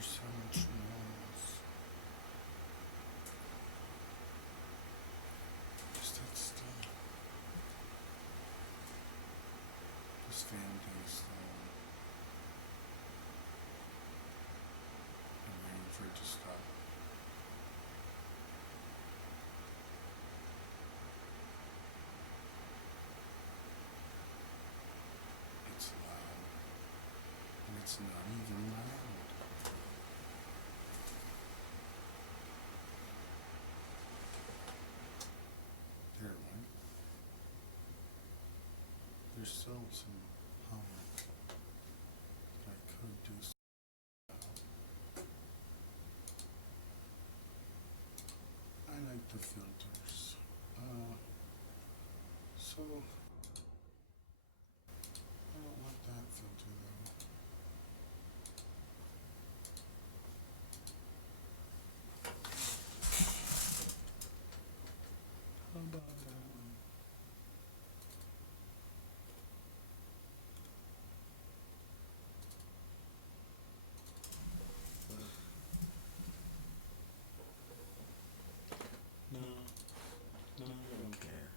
There's so much noise. Just that still. This fan thing is slow. I'm waiting for it to stop. It's loud. And it's not even loud. There it went. There's still some hum that I could do. I like the filters. So I don't want that filter though. How about that one? No, no, I don't care.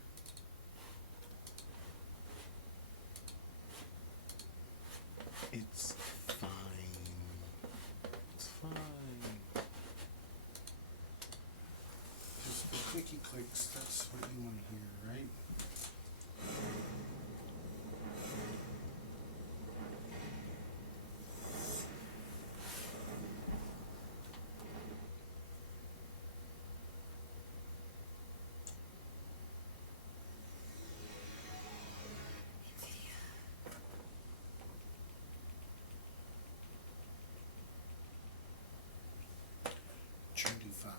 It's fine. It's fine. Just the clicky clicks, that's what you want to hear, right? $35.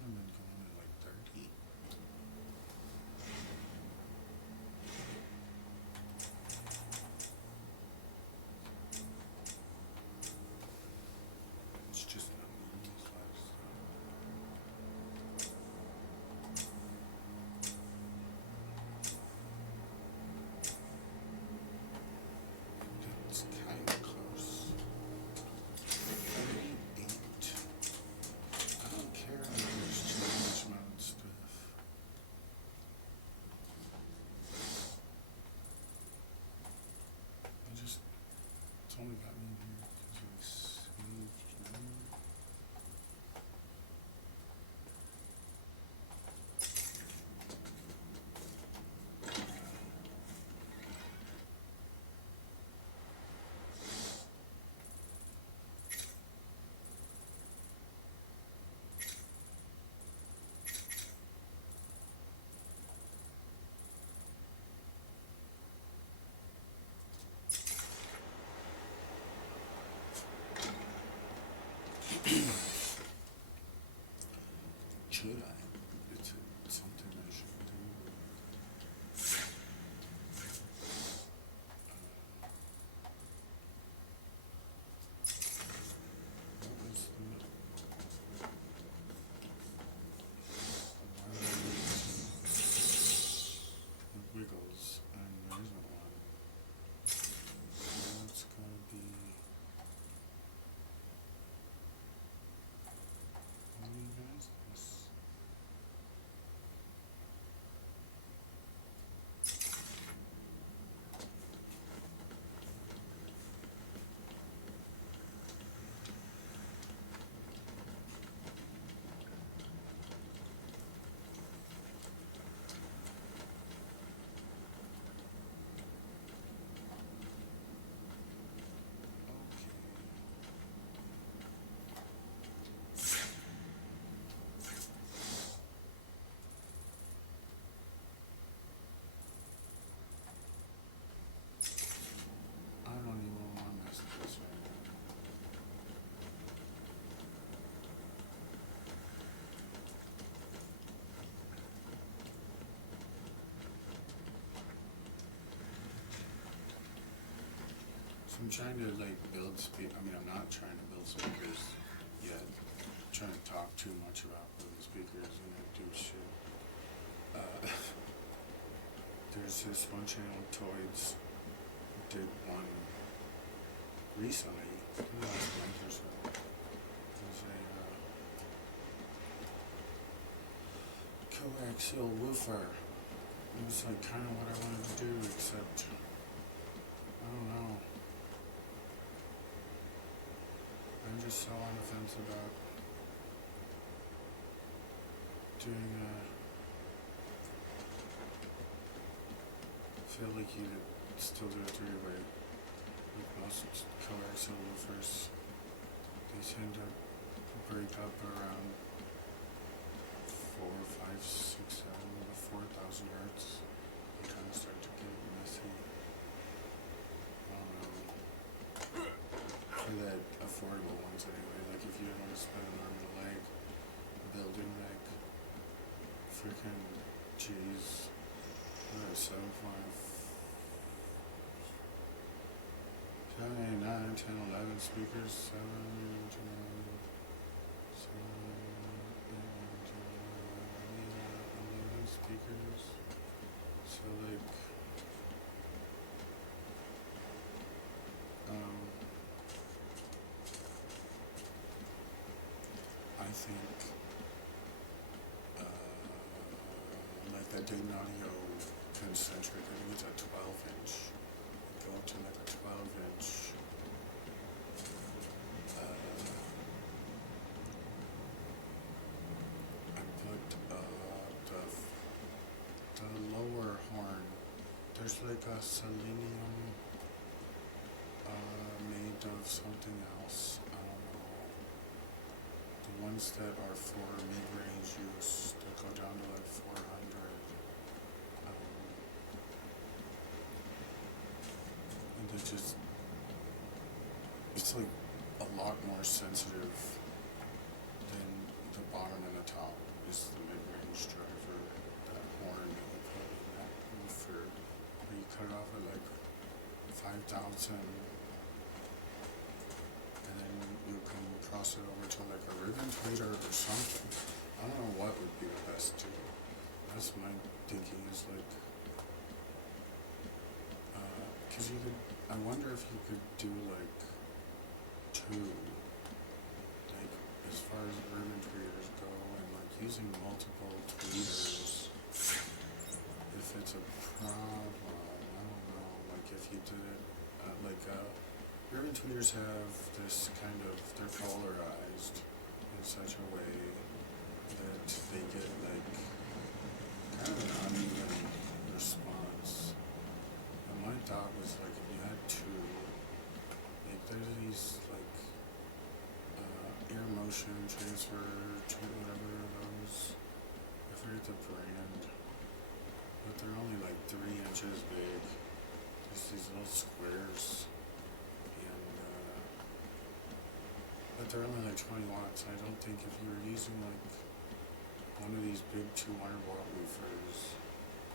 I've been going at like 30. It's just not me, it's lifestyle. That's kind of close. 38. I don't care if there's too much amount of stuff. It's only got me in here because I saved them. Should I? It's something I should do. What was the wiggles? And there isn't one. So it's gonna be. What even is this? I don't even want to mess with this right now. So I'm trying to like build I mean, I'm not trying to build speakers yet. I'm trying to talk too much about building speakers and I do shit. There's this one channel, Toys, did one recently the last month or so. There's a coaxial woofer. It was like kind of what I wanted to do, except I don't know. I'm just so on the fence about doing feel like you could still do a three-way. With most coaxial woofers, they tend to break up around 4, 5, 6, 7, 4,000 hertz. They kind of start to get messy. I don't know. For the affordable ones anyway, like if you don't want to spend an arm and a leg building like freaking cheese, 7.5, 7, 8, 9, 10, 11 speakers, 7, 8, 11 speakers, so like, I think, like that Dayton Audio concentric, I think it's a 12-inch, go up to like a 12-inch, I put the lower horn, there's like a selenium made of something else, I don't know. The ones that are for mid-range use, that go down to like 400. And they're just, it's like a lot more sensitive than the bottom and the top is the mid-range driver, that horn that we put in that woofer, where you cut it off at like 5,000, and then you can cross it over to like a ribbon tweeter or something. I don't know what would be the best to do. That's my thinking is like, cause you could, I wonder if you could do like 2, like as far as ribbon tweeters go, and like using multiple tweeters, if it's a problem, I don't know, like if you did it, ribbon tweeters have this kind of, they're polarized in such a way that they get like kind of an uneven response. And my thought was like if you had 2, like there's these like air motion transfer, whatever those, I forget the brand, but they're only like 3 inches big, just these little squares. But they're only like 20 watts. I don't think if you were using like one of these big 200-watt woofers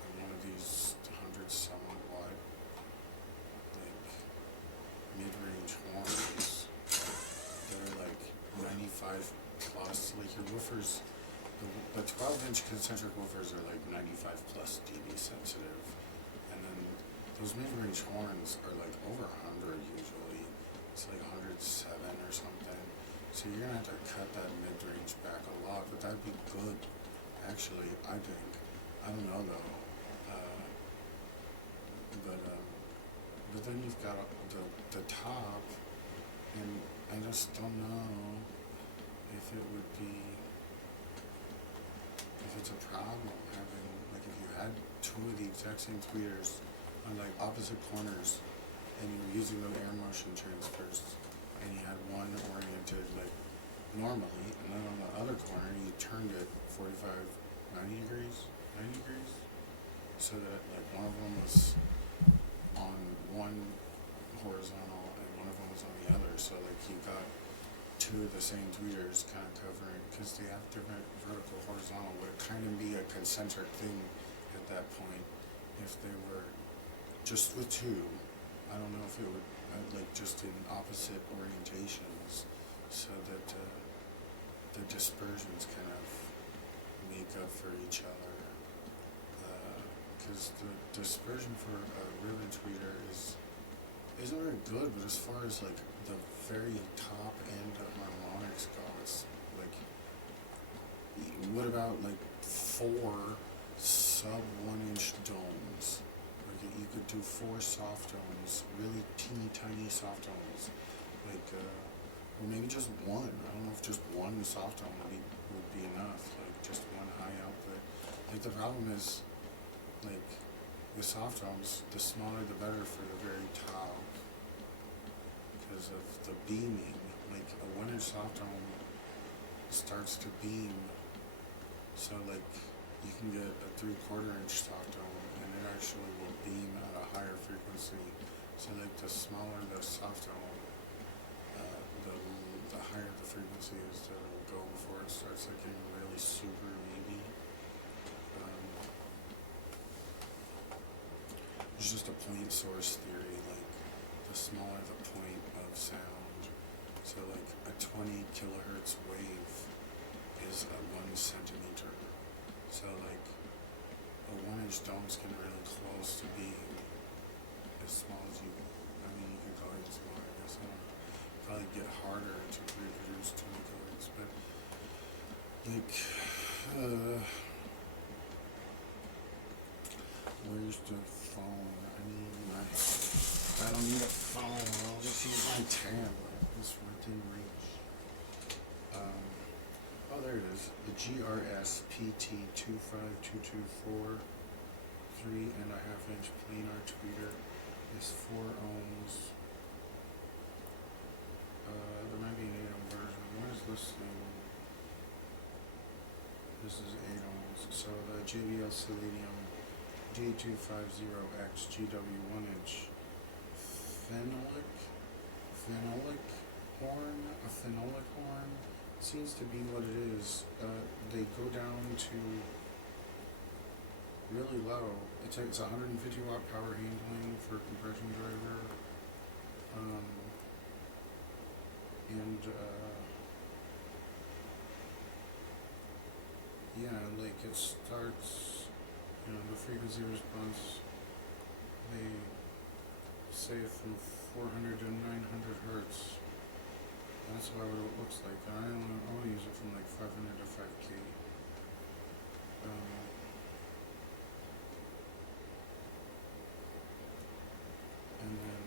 and one of these 100-some watt like mid-range horns that are like 95 plus, like your woofers, the 12-inch concentric woofers are like 95 plus dB sensitive, and then those mid-range horns are like over 100 usually. It's like 107 or something. So you're gonna have to cut that mid-range back a lot, but that'd be good, actually, I think. I don't know though. But then you've got the top, and I just don't know if it would be, if it's a problem having, like if you had 2 of the exact same tweeters on like opposite corners, and you were using the air motion transfers, and you had one oriented like normally, and then on the other corner you turned it 45, 90 degrees, so that like one of them was on one horizontal and one of them was on the other, so like you got 2 of the same tweeters kind of covering, because they have different vertical, horizontal, would it kind of be a concentric thing at that point if they were just with 2. I don't know if it would, like just in opposite orientations, so that the dispersions kind of make up for each other. Because the dispersion for a ribbon tweeter isn't very good, but as far as like the very top end of harmonics go, it's like, what about like 4 sub 1 inch domes? Like you could do 4 soft domes, really teeny tiny soft domes, like or maybe just one. I don't know if just one soft dome would be enough, like just one high output. Like the problem is, like the soft domes, the smaller the better for the very top, because of the beaming. Like a 1 inch soft dome starts to beam, so like you can get a 3/4 inch soft dome and it actually will beam at a higher frequency. So like the smaller the soft dome, the higher the frequency is that it will go before it starts like getting really super wavy. There's just a point source theory, like the smaller the point of sound. So like a 20 kilohertz wave is a 1 centimeter. So like a 1 inch dome is getting really close to being as small as you. I mean, you could go even smaller, I guess. I don't know. Probably get harder to reproduce 20 kilohertz, but like, where's the phone? I don't need a phone. I'll just use my tablet. This within reach. Oh, there it is. The GRS PT 25224 3.5 inch planar tweeter is 4 ohms. There might be an 8 ohm version. What is this thing? This is 8 ohms. So the JBL Selenium D250X GW 1 inch phenolic horn, a phenolic horn seems to be what it is. They go down to really low. It's 150 watt power handling for compression driver, and yeah, like it starts. The frequency response, they say from 400 to 900 hertz. That's about what it looks like. I want to use it from like 500 to 5K. And then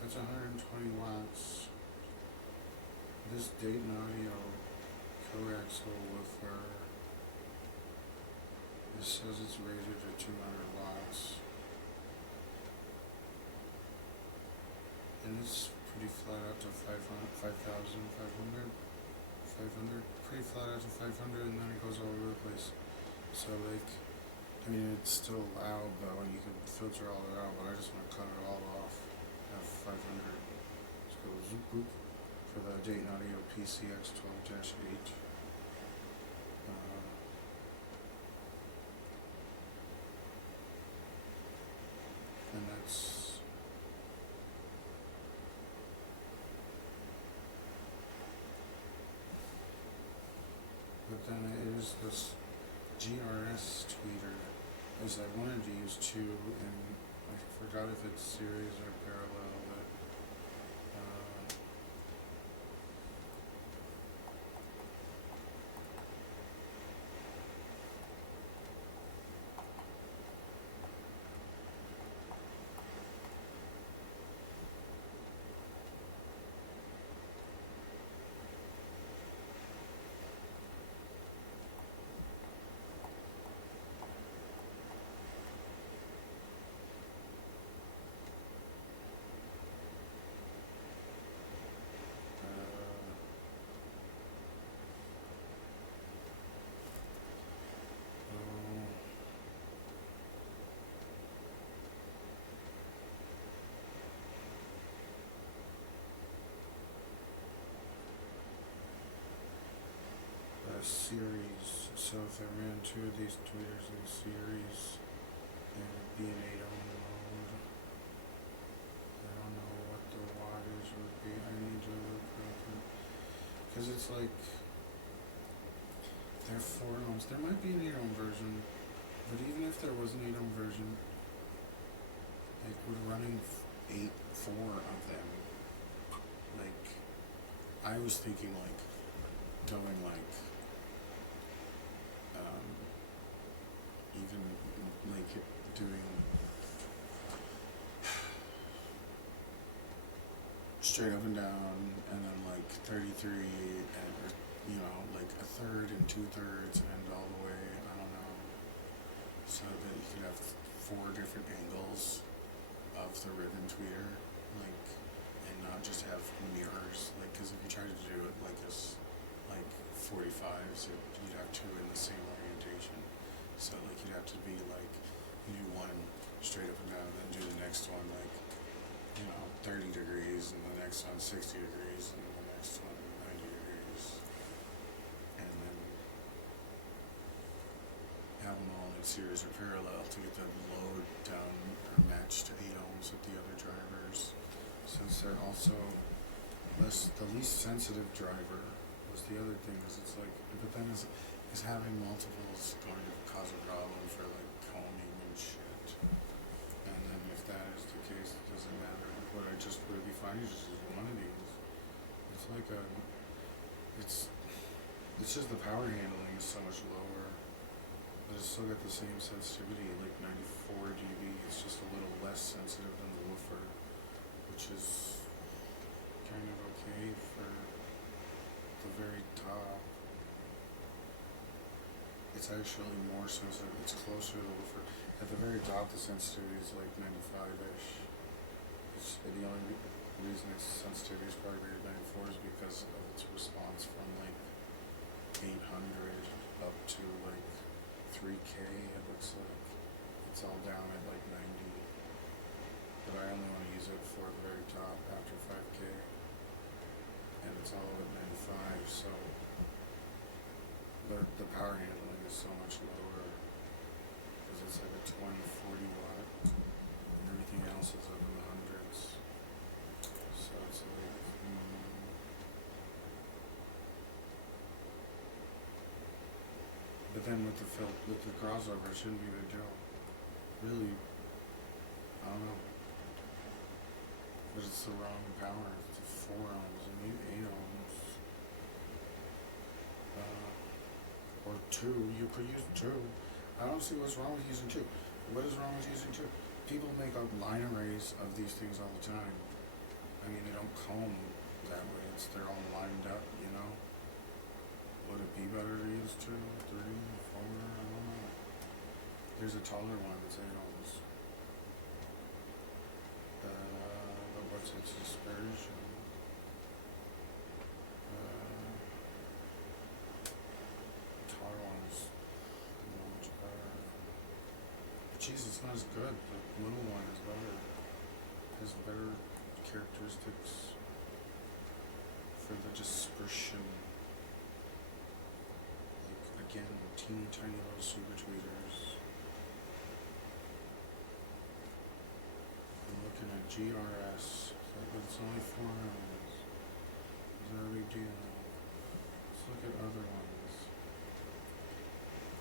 that's 120 watts. This Dayton Audio coaxial woofer, it says it's rated to 200 watts. And it's pretty flat out to 5,500, pretty flat out to 500, and then it goes all over the place. So like, I mean, it's still loud though, and you can filter all that out, but I just want to cut it all off at 500. Just go zoop boop. For the Dayton Audio PCX 12-8. And that's but then it is this GRS tweeter, as I wanted to use 2, and I forgot if it's series or parallel, but series. So if I ran 2 of these tweeters in series, it would be an 8 ohm load. I don't know what the wattage would be. I need to look real quick, because it's like they're 4 ohms. There might be an 8 ohm version, but even if there was an 8 ohm version, like we're running 4 of them. Like, I was thinking like going like even like doing straight up and down, and then like 33, and like a third and 2/3, and all the way. I don't know, so that you could have 4 different angles of the ribbon tweeter, like, and not just have mirrors. Like, because if you tried to do it like this, like 45s, you'd have 2 in the same orientation. So like you'd have to be like, you do one straight up and down, then do the next one like 30 degrees, and the next one 60 degrees, and the next one 90 degrees, and then have them all in series or parallel to get the load down or match to 8 ohms with the other drivers, since they're also the least sensitive driver. Was the other thing, is it's like, but then is having multiples going to cause a problem for like combing and shit. And then if that is the case, it doesn't matter. Would it be fine to just use one of these? It's like it's just the power handling is so much lower, but it's still got the same sensitivity, like 94 dB. It's just a little less sensitive than the woofer, which is kind of okay for the very top. It's actually more sensitive. It's closer to the woofer. At the very top, the sensitivity is like 95-ish. The only reason its sensitivity is probably greater than 94 is because of its response from like 800 up to like 3K. It looks like it's all down at like 90, but I only want to use it for the very top after 5K, and it's all at 95. So the power handling is so much lower because it's like a 20-40 watt, and everything else is up in the hundreds. So it's like, but then with the crossover, it shouldn't be a big deal. Really, I don't know. But it's the wrong power. It's 4 ohms. I need 8 ohms. Or 2. You could use 2. I don't see what's wrong with using 2. What is wrong with using 2? People make up line arrays of these things all the time. I mean, they don't comb that way. They're all lined up, Would it be better to use 2, 3, 4? I don't know. There's a taller one that's 8 ohms. But what's its dispersion? Taller one is much better. But geez, it's not as good. The little one is better. Has better characteristics for the dispersion. Like, again, teeny tiny little super tweeters. I'm looking at GRS. It's only 4 ohms. Is that a big deal? Let's look at other ones.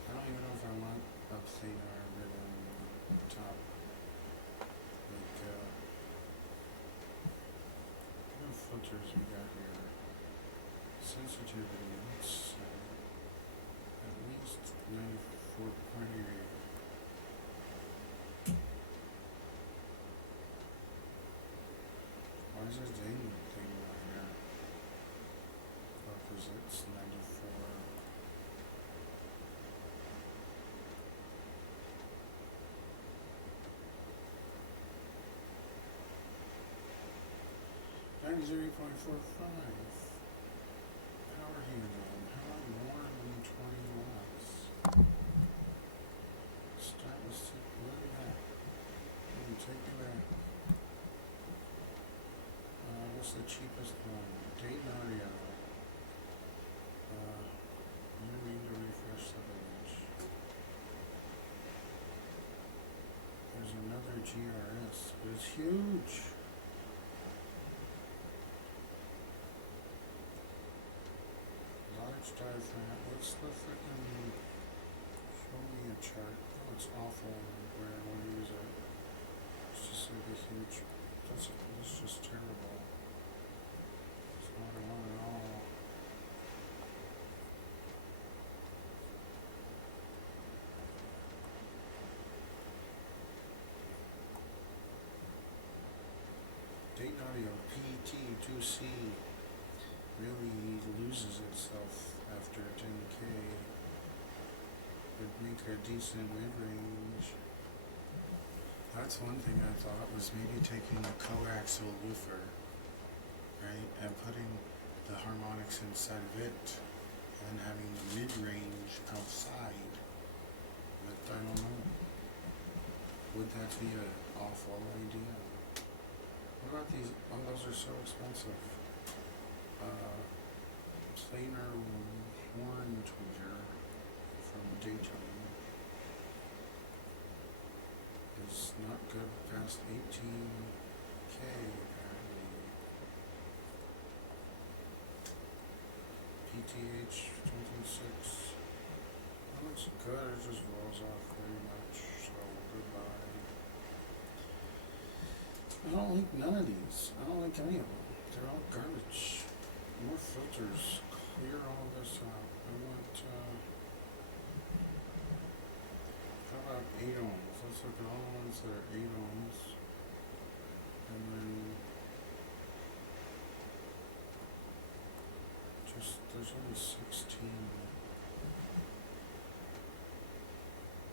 I don't even know if I want a planar ribbon top. Like, what filters we got here? Sensitivity, let's at least 94.8. Why is there dang thing right here? Oh, because it's 94. 93.45. Power handling. How about more than 20 watts? Start with look at that. Take it back. What's the cheapest one? Dayton Audio. You need to refresh the page. There's another GRS, but it's huge. Large diaphragm. What's the freaking? Show me a chart. Oh, it's awful. QC really loses itself after 10K. Would make a decent mid-range. That's one thing I thought was maybe taking a coaxial woofer, right, and putting the harmonics inside of it, and having the mid-range outside. But I don't know. Would that be an awful idea? What about these? Oh, those are so expensive. Planar horn tweeter from Daytona is not good past 18K apparently. PTH 26. That looks good, it just rolls off very much, so goodbye. I don't like none of these. I don't like any of them. They're all garbage. More filters. Clear all this out. I want, how about 8 ohms? Let's look at all the ones that are 8 ohms. And then just, there's only 16.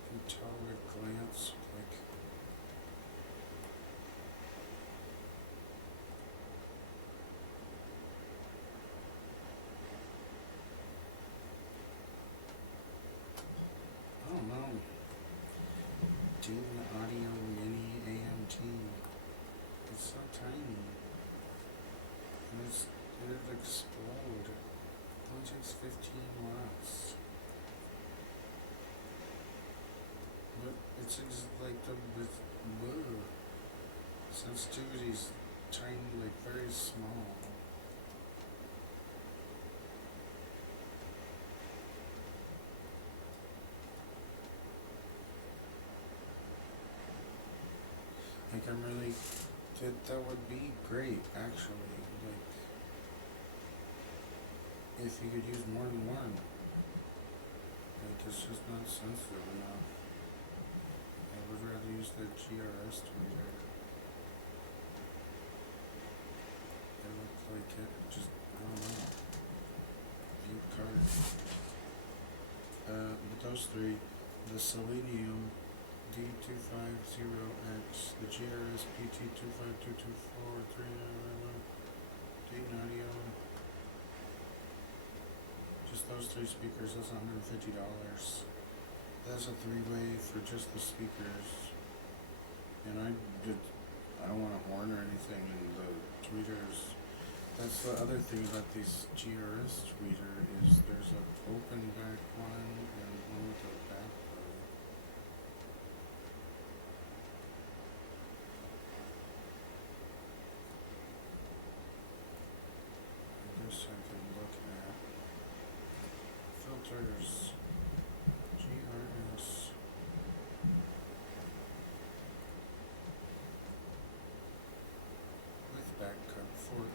You can tell at a glance, like, I don't know. Dune Audio Mini AMT. It's so tiny. And it'd explode. It only takes 15 watts. But it's like the sensitivity's tiny, like very small. Like I'm really, that would be great actually, like, if you could use more than one. Like it's just not sensitive enough. I would rather use the GRS tweeter. It looks like it just, I don't know. View card. But those three, the Selenium D250X, the GRS PT25224, Dayton Audio. Just those three speakers, that's $150. That's a 3-way for just the speakers. And I don't want a horn or anything in the tweeters. That's the other thing about these GRS tweeter is there's an open back one and one with a back plate. I guess I can look at filters. GRS. With back cut 4 ohm.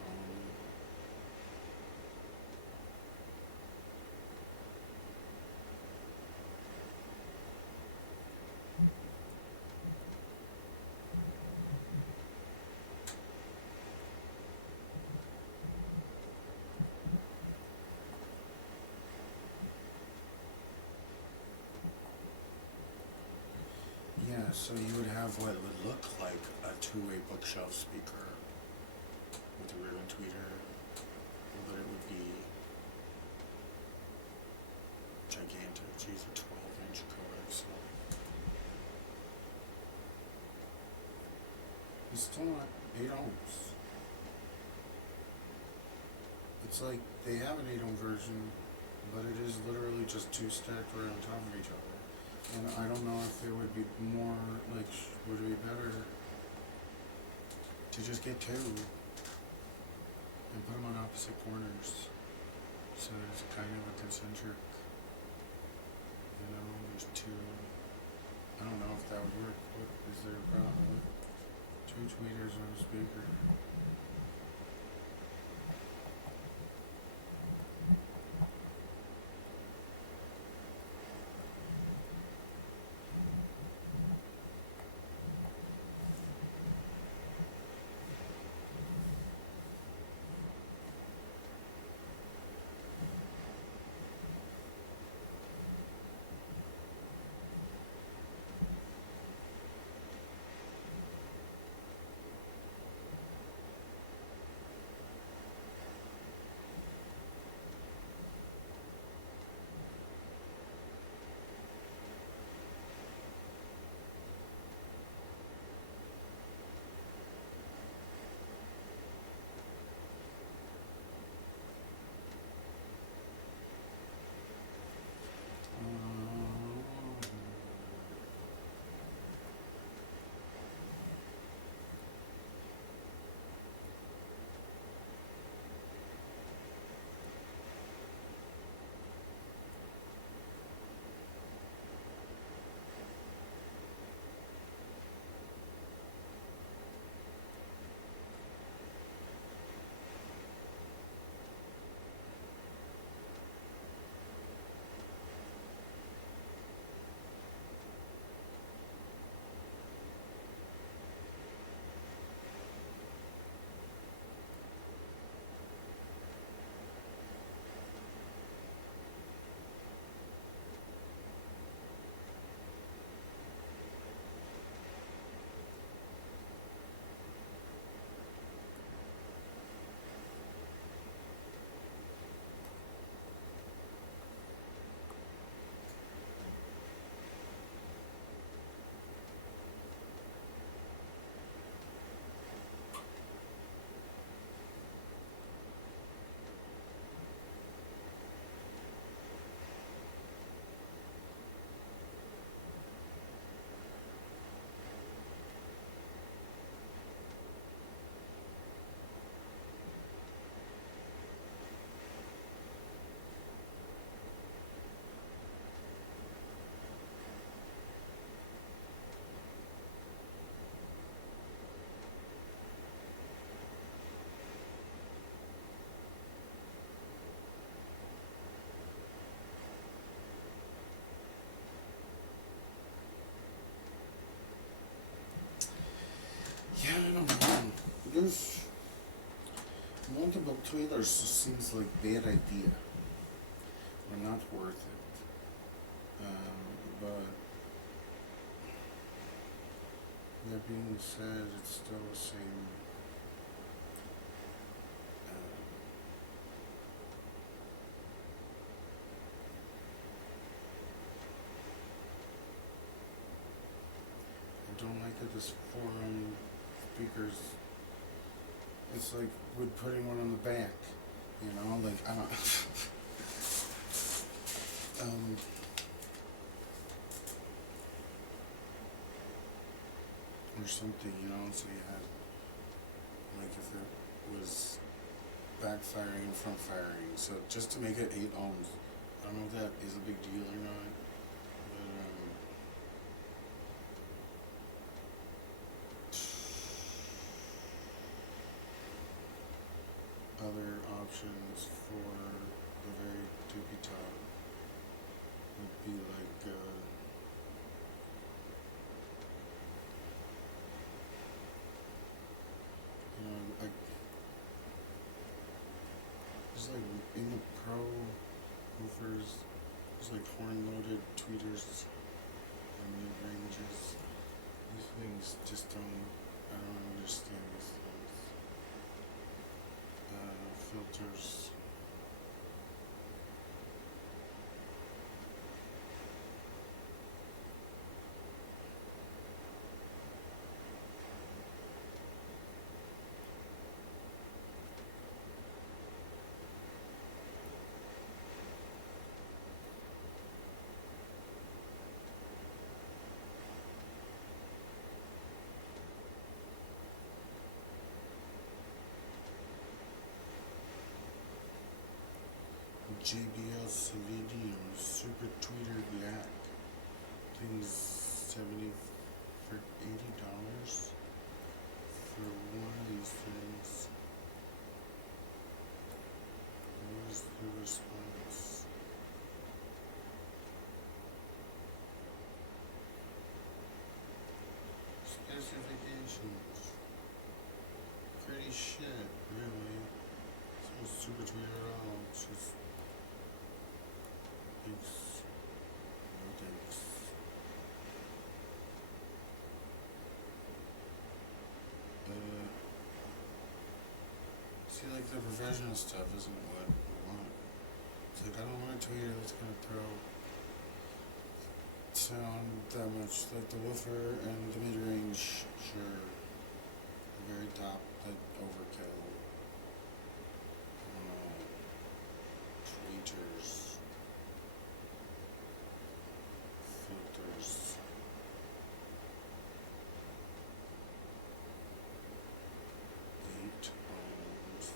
Yeah, so you would have what would look like a 2-way bookshelf speaker with a ribbon tweeter, but it would be gigantic. Geez, a 12-inch coaxial. It's still not 8 ohms. It's like they have an 8 ohm version, but it is literally just 2 stacked right on top of each other. And I don't know if it would be more, like, would it be better to just get 2 and put them on opposite corners, so there's kind of a concentric, you know, there's 2. I don't know if that would work. What is there a problem with 2 tweeters on a speaker? Yeah, I don't know. There's multiple tweeters seems like bad idea. Or not worth it. But that being said, it's still the same. Uh, I don't like that this forum speakers. It's like with putting one on the back, you know, like I don't. um, or something, you know. So you had like if it was backfiring and front firing. So just to make it 8 ohms. I don't know if that is a big deal or not. But other options for the very doopy top would be like like there's like in the pro woofers, there's like horn loaded tweeters and mid ranges. These things just I don't understand these things. Filters. JBL Selenium Super Tweeter Black. Things 70 for $80 for one of these things. What is the response? Specifications. Pretty shit, really. It's no super tweeter at all. It's just thanks. No thanks. See, like the professional stuff isn't what I want. It's like I don't want a tweeter that's gonna throw sound that much. Like the woofer and the mid range, sure. The very top, like overkill. I don't know. Tweeters. Filters. 8 ohms.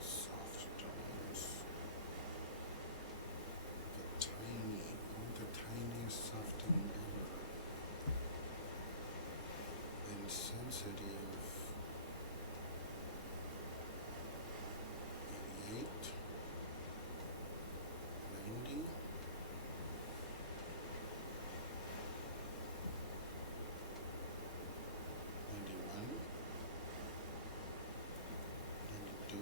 Soft tones. The tiniest soft tone ever. And sensitive. 88. 90. 91. 92.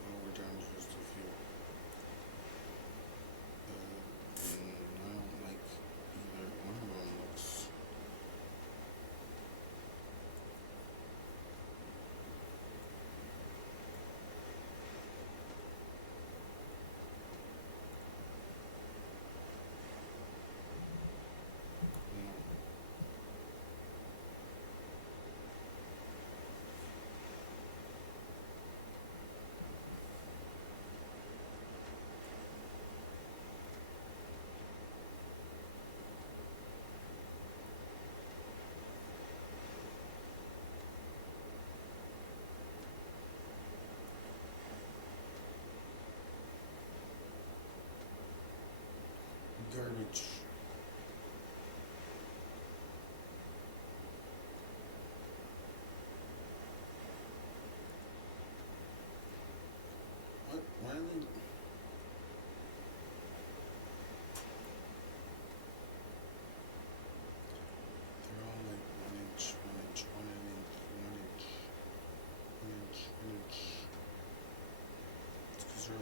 Oh, we're down to just a few. I don't like either one of them looks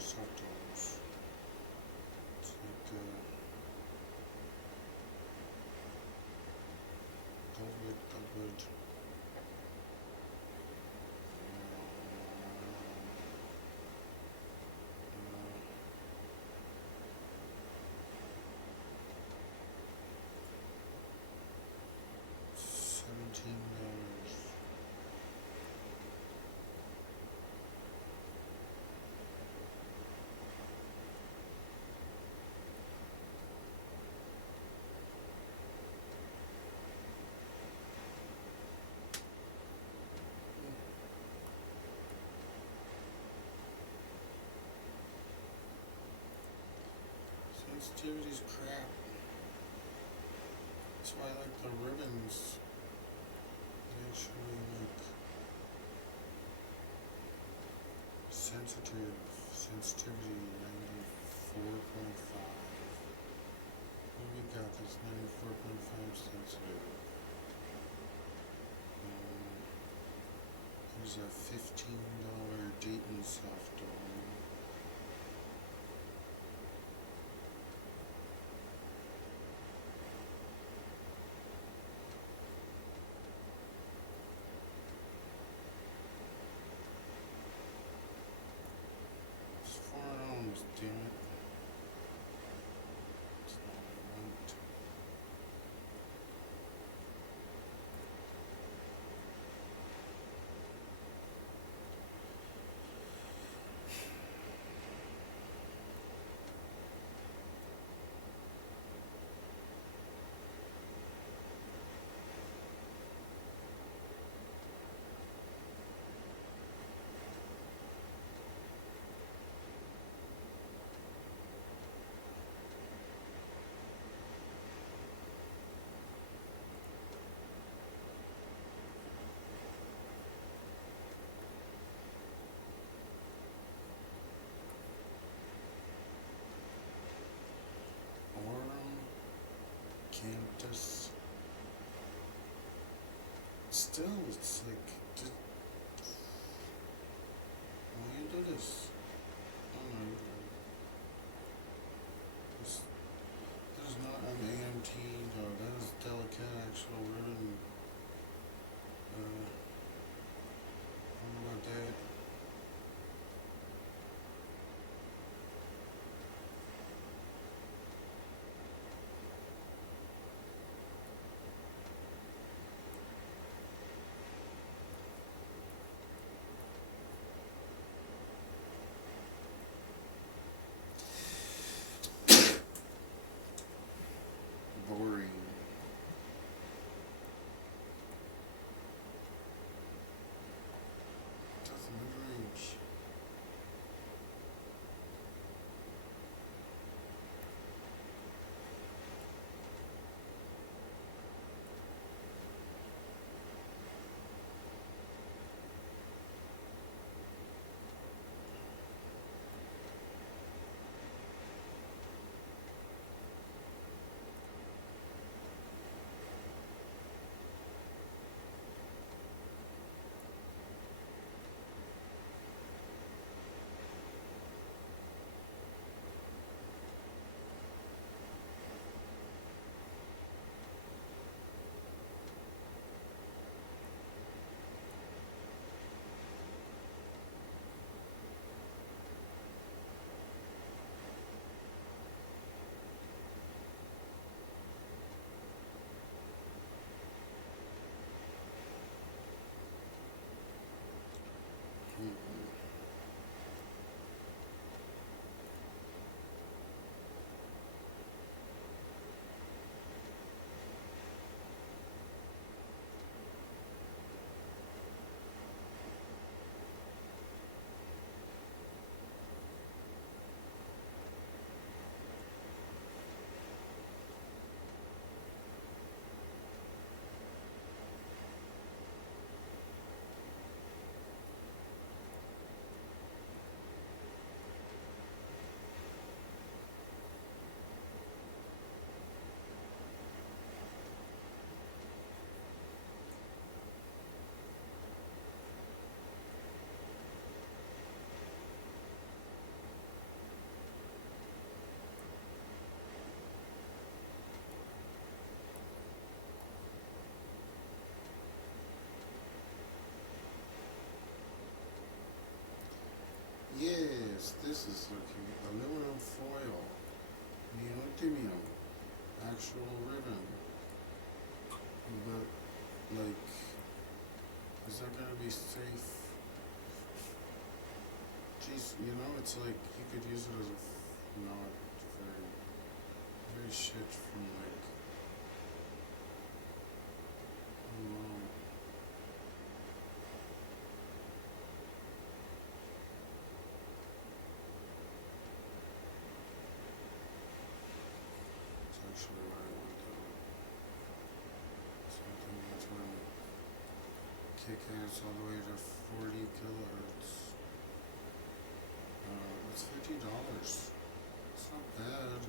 soft doors. It's like velvet. $17. Sensitivity's crap. That's why I like the ribbons. They actually like sensitivity 94.5. What do we got that's 94.5 sensitive? There's a $15 Dayton soft door. It's $4, damn it. It's not what I want. Aurum, Cantus. Still, it's like, just, why you do this? Oh my god. That is not an AMT, no, that is delicate actual ribbon. I don't know about that. premium, actual ribbon. But, like, is that gonna be safe? Jeez, you know, it's like you could use it as a, no, it's very shit from like, I don't know. It's actually what I want though. Something that's gonna kick ass all the way to 40 kilohertz. It's $50. It's not bad.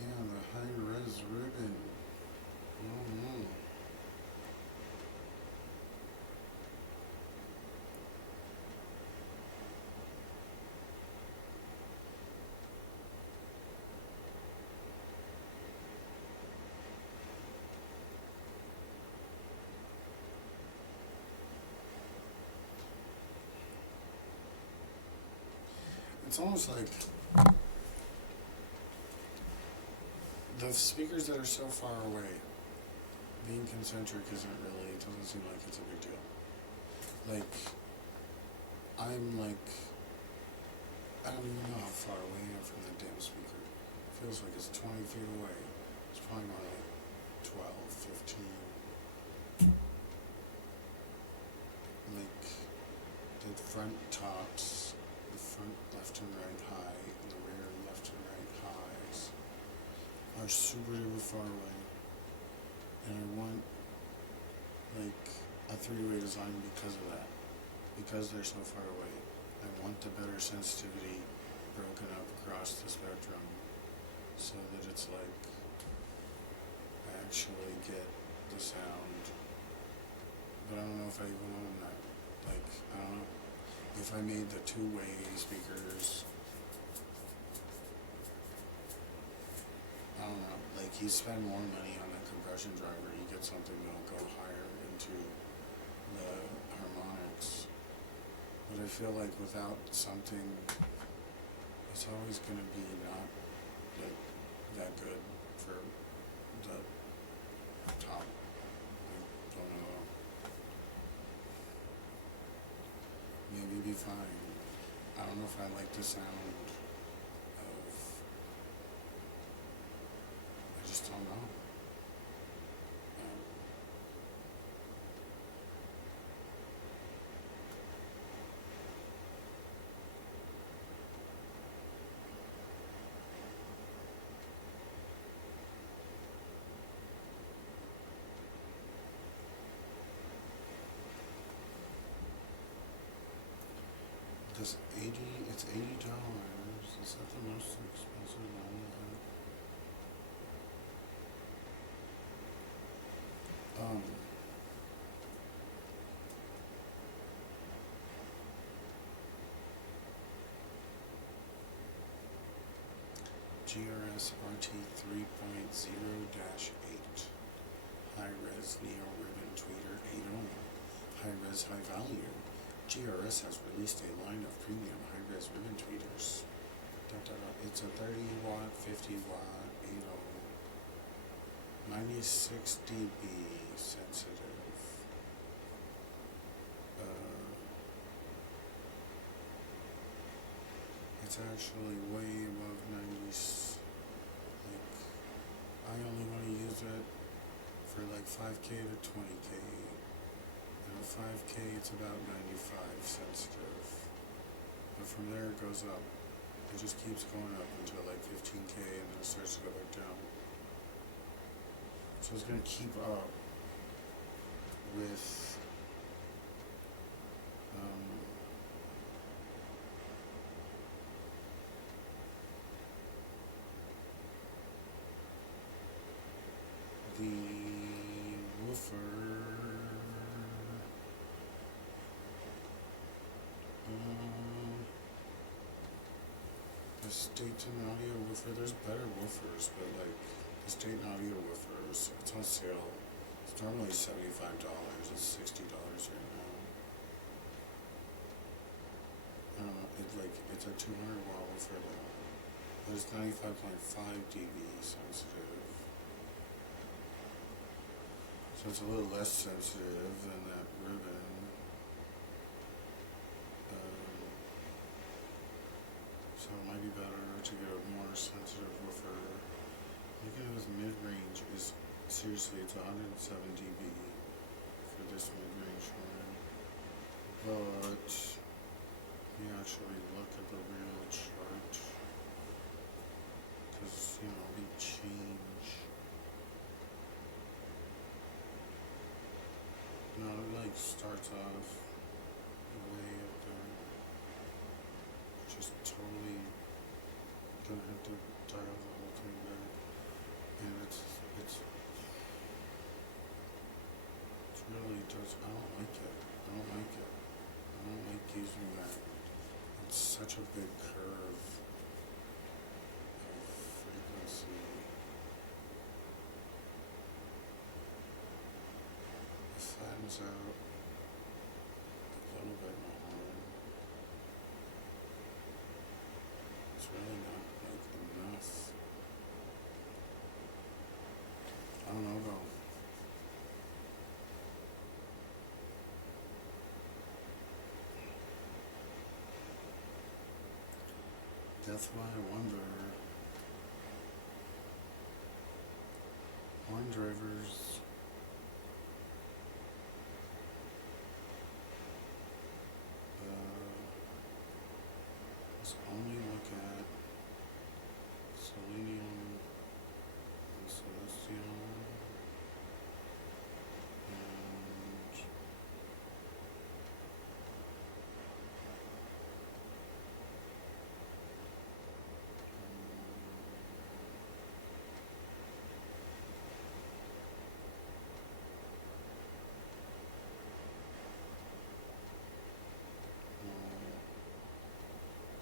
Yeah, the high res ribbon. Mm-hmm. It's almost like the speakers that are so far away, being concentric isn't really, it doesn't seem like it's a big deal. Like, I'm like, I don't even know how far away I am from that damn speaker. It feels like it's 20 feet away. It's probably more like 12, 15. Like, the front tops, the front left and right high, and the rear left and right highs are super duper far away. And I want, like, a three-way design because of that. Because they're so far away. I want the better sensitivity broken up across the spectrum so that it's like I actually get the sound. But I don't know if I even own that. Like, I don't know. If I made the two-way speakers, I don't know. Like, you spend more money on the compression driver, you get something that'll go higher into the harmonics. But I feel like without something, it's always going to be not like that good for the top. I don't know. Maybe be fine. I don't know if I like the sound of. I just don't know. This it's $80. Is that the most expensive one? GRS RT 3.0-8 High-Res Neo Ribbon Tweeter 8 High-Res High Value. GRS has released a line of premium high-res ribbon tweeters. It's a 30 watt, 50 watt, 96 dB sensitive. It's actually way above 90s. Like, I only want to use it for like 5K to 20K. And at 5K it's about 95 sensitive. But from there it goes up. It just keeps going up until like 15K and then it starts to go back down. So it's going to keep up with woofer. The Staten Audio woofer, there's better woofers, but like the Staten Audio woofers, it's on sale. It's normally $75, it's $60 right now. It's a 200 watt woofer though. But it's 95.5 dB sensitive. So it's a little less sensitive than that ribbon. So it might be better to get a more sensitive woofer. Looking at this mid-range is, seriously, it's 107 dB for this mid-range one. But you actually look at the real chart, because, we change. No, it starts off way up there. Just totally gonna have to dial the whole thing back. And it's really does, I don't like it. I don't like using that. It's such a big curve of frequency. It flattens out a little bit more. It's really not enough. I don't know though. That's why I wonder. Horn drivers. Let's only look at selenium and celestium and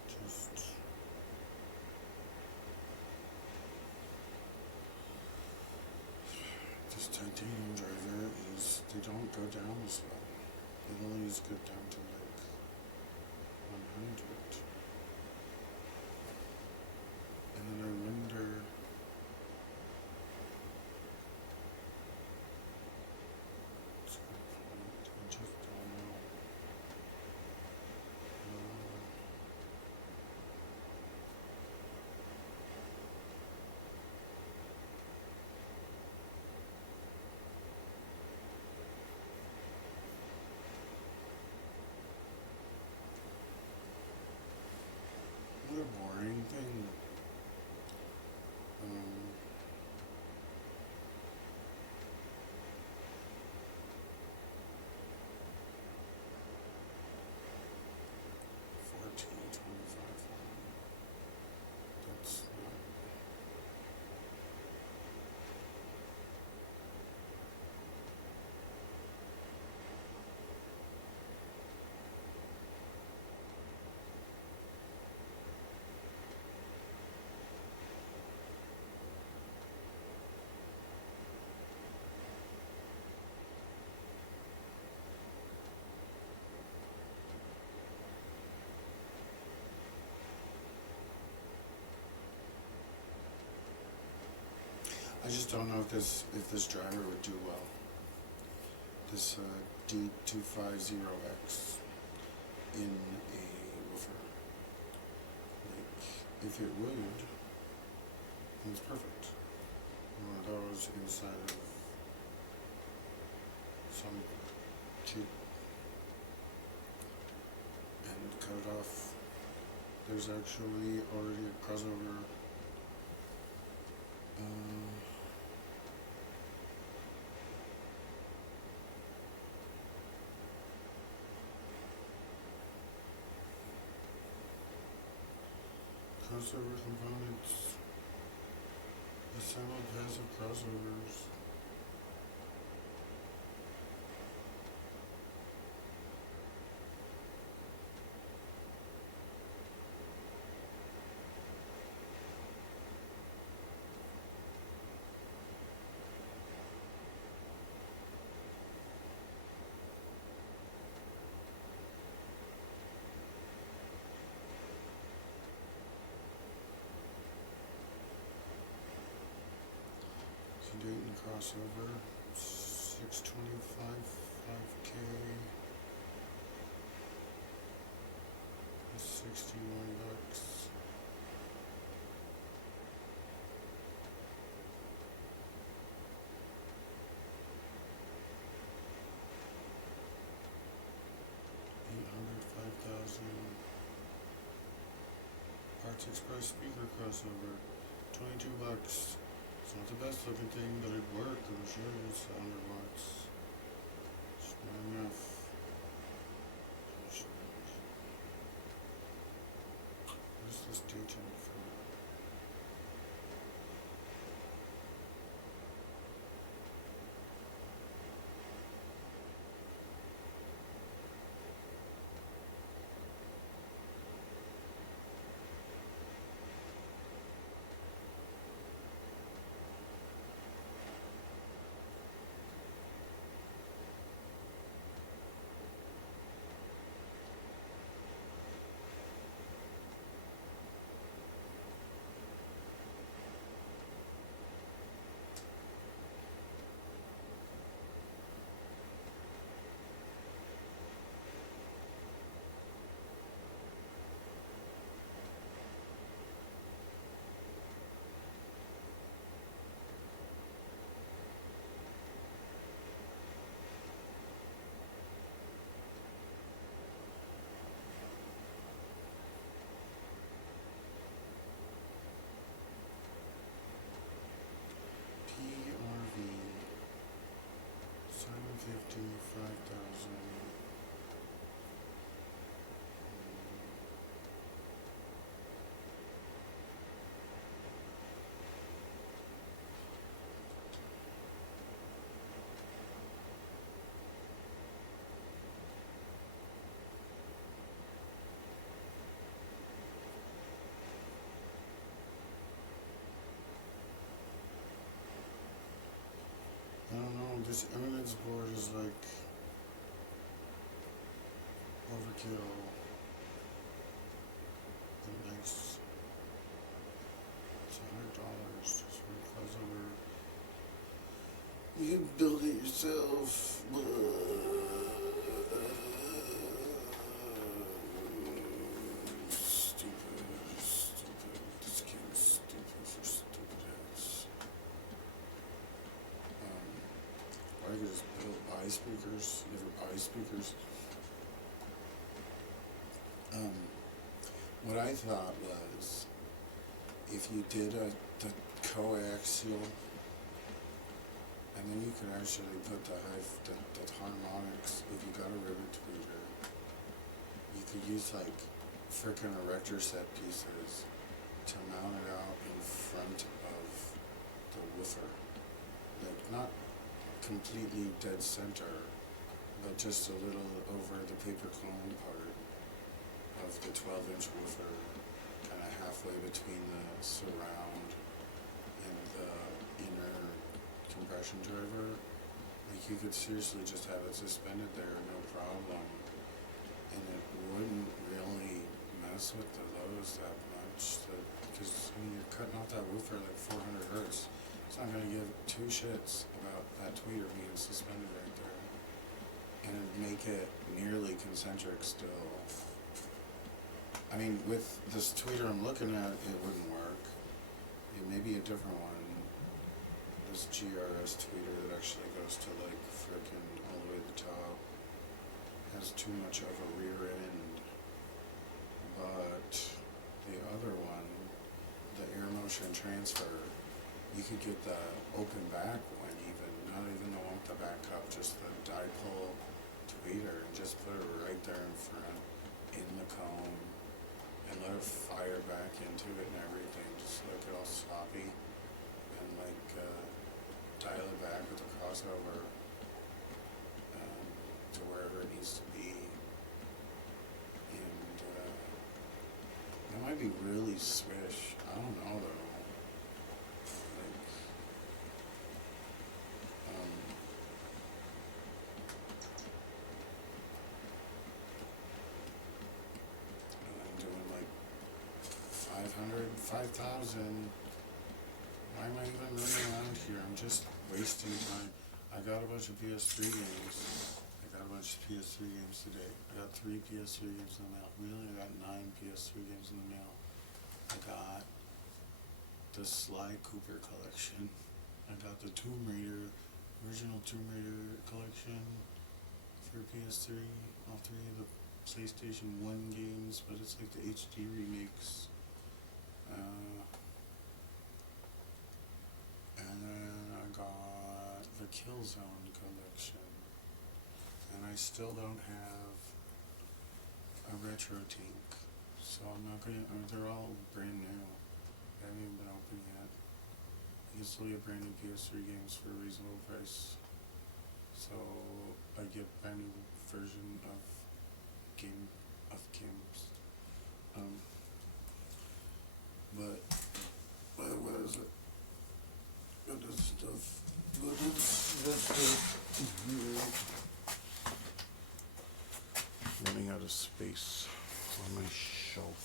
just this titanium driver is, they don't go down as well. It only is good down to 100. And then I wonder, what's the point? I just don't know. What a boring thing. 1425. That's not. I just don't know if this driver would do well. This D250X in a woofer. If it would, then it's perfect. One of those inside of some tube and cut it off. There's actually already a crossover. Crossover components. Assembled passive crossovers. Dayton crossover, 625, 5K, 61 bucks. Parts Express speaker crossover, 22 bucks. It's not the best looking thing, but it worked. I'm sure it was 100 bucks. It's not enough. Where's this date on for? PRV 750, 5,000. I don't know, this eminence board is like overkill. And nice. It's $100 just for a crossover. You build it yourself. Stupid. This game's stupid for stupid ass. Or I could just buy speakers. You ever buy speakers? What I thought was, if you did the coaxial, and then you could actually put the harmonics, if you got a rivet tweeter, you could use like frickin' erector set pieces to mount it out in front of the woofer. Like, not completely dead center, but just a little over the paper cone part of the 12-inch woofer, kind of halfway between the surround and the inner compression driver. Like, you could seriously just have it suspended there, no problem, and it wouldn't really mess with the lows that much, because I mean, you're cutting off that woofer like 400 hertz. It's not going to give two shits about that tweeter being suspended right there, and it'd make it nearly concentric still. I mean, with this tweeter I'm looking at, it wouldn't work. It may be a different one. This GRS tweeter that actually goes to like frickin' all the way to the top has too much of a rear end. But the other one, the air motion transfer, you could get the open back one even, not even the one with the back cup, just the dipole tweeter, and just put it right there in front, in the cone, and let it fire back into it and everything, just let it all sloppy, and like dial it back with the crossover to wherever it needs to be. And that might be really swish. I don't know though. Like, and I'm doing like 500, 5,000. Why why am I even running around here? I'm just wasting time. I got a bunch of PS3 games. I got a bunch of PS3 games today. I got 3 PS3 games in the mail. Really, I got 9 PS3 games in the mail. I got the Sly Cooper collection. I got the original Tomb Raider collection for PS3. All 3 of the PlayStation 1 games, but it's like the HD remakes. And then I got the Killzone collection. And I still don't have a retro tank. So I'm not gonna, they're all brand new. They haven't even been open yet. You can still get brand new PS3 games for a reasonable price. So I get brand new version of games. But what is it? Good stuff. Good stuff. Running out of space on my shelf.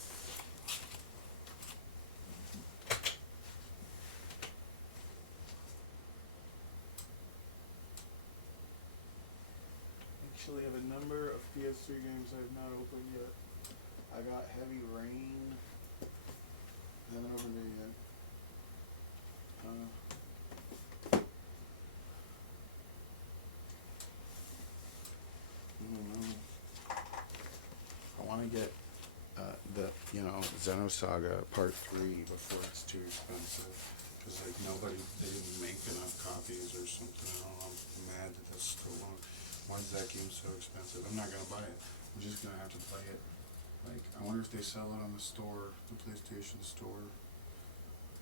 Actually, I have a number of PS3 games I have not opened yet. I got Heavy Rain. I haven't opened it yet. I don't know. I want to get the Xenosaga Part 3 before it's too expensive. Because like they didn't make enough copies or something. I don't know. I'm mad that that's so long. Why is that game so expensive? I'm not gonna buy it. I'm just gonna have to play it. Like, I wonder if they sell it on the store, the PlayStation store.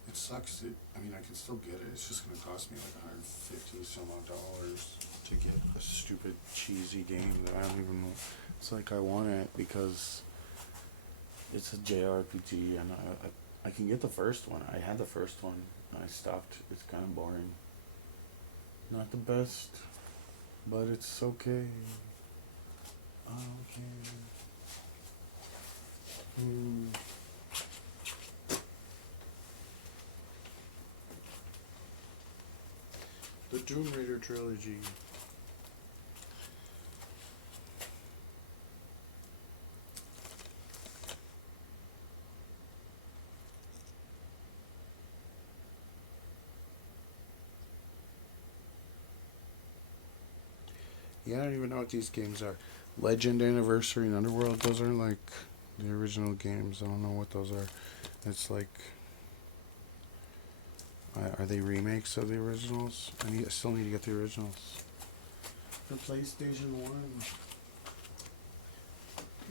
It sucks that, I mean, I can still get it. It's just gonna cost me like $150 some odd to get a stupid cheesy game that I don't even know. It's like I want it because it's a JRPG and I can get the first one. I had the first one. I stopped. It's kind of boring. Not the best, but it's okay. Okay. The Tomb Raider trilogy. Yeah, I don't even know what these games are. Legend, Anniversary, and Underworld, those aren't like the original games. I don't know what those are. It's like... Are they remakes of the originals? I still need to get the originals. For PlayStation 1.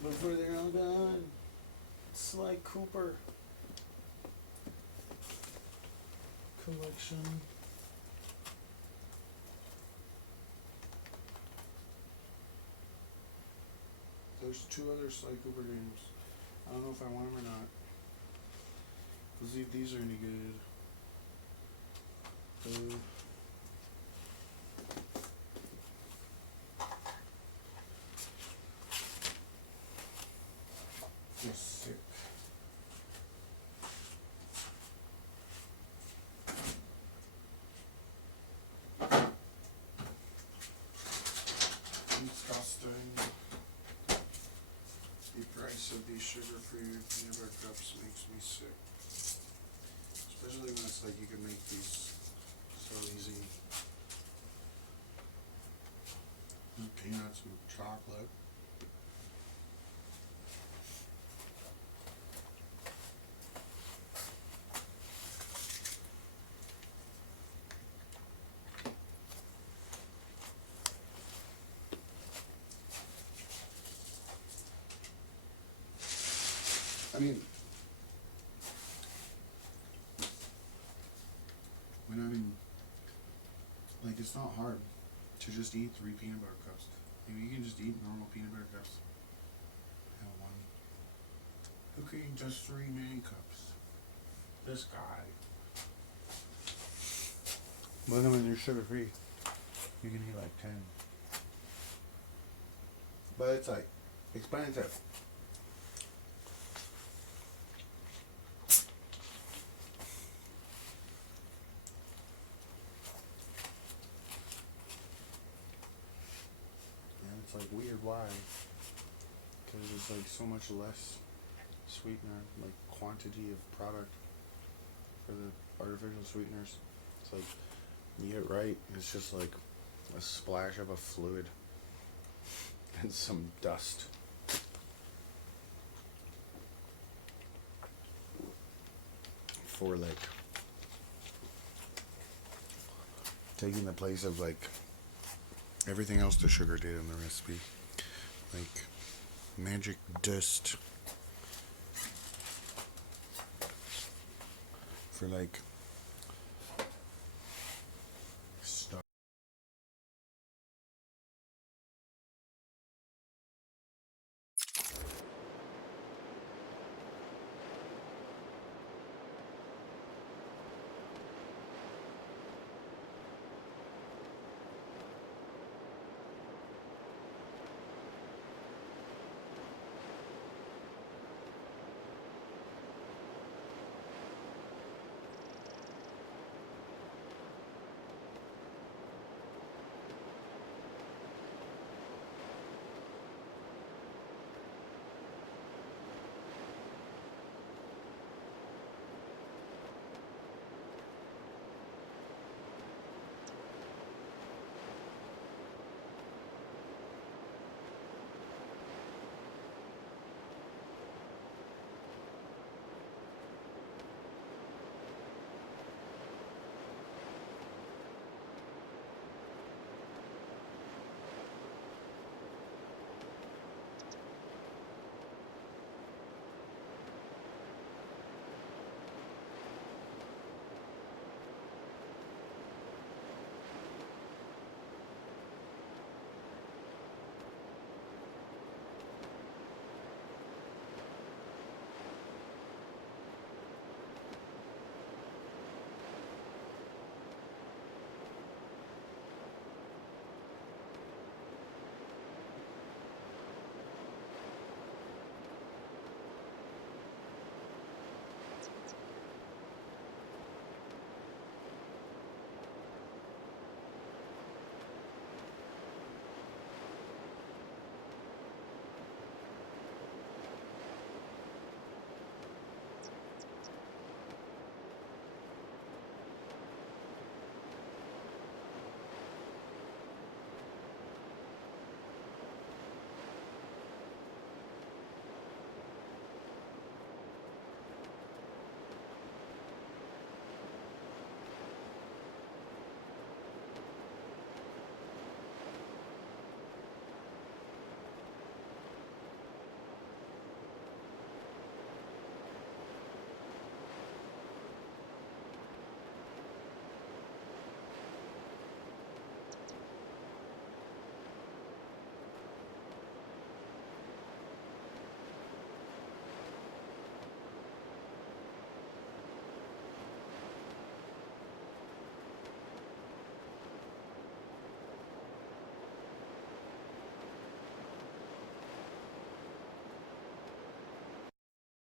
Before they're all gone. Sly Cooper collection. There's 2 other Sly Cooper games. I don't know if I want them or not. Let's see if these are any good. Just sick. Disgusting. The price of these sugar-free peanut butter cups makes me sick. Especially when it's like you can make these so easy. And peanuts and chocolate. I mean, like, it's not hard to just eat 3 peanut butter cups. You can just eat normal peanut butter cups. Have one. Who can eat just 3 mini cups? This guy. But then when you're sugar free, you can eat like 10. But it's like expensive. it's like weird why. Because it's like so much less sweetener, like quantity of product for the artificial sweeteners. It's like, you get it right, it's just like a splash of a fluid and some dust. For like taking the place of like everything else the sugar did in the recipe. Like magic dust for like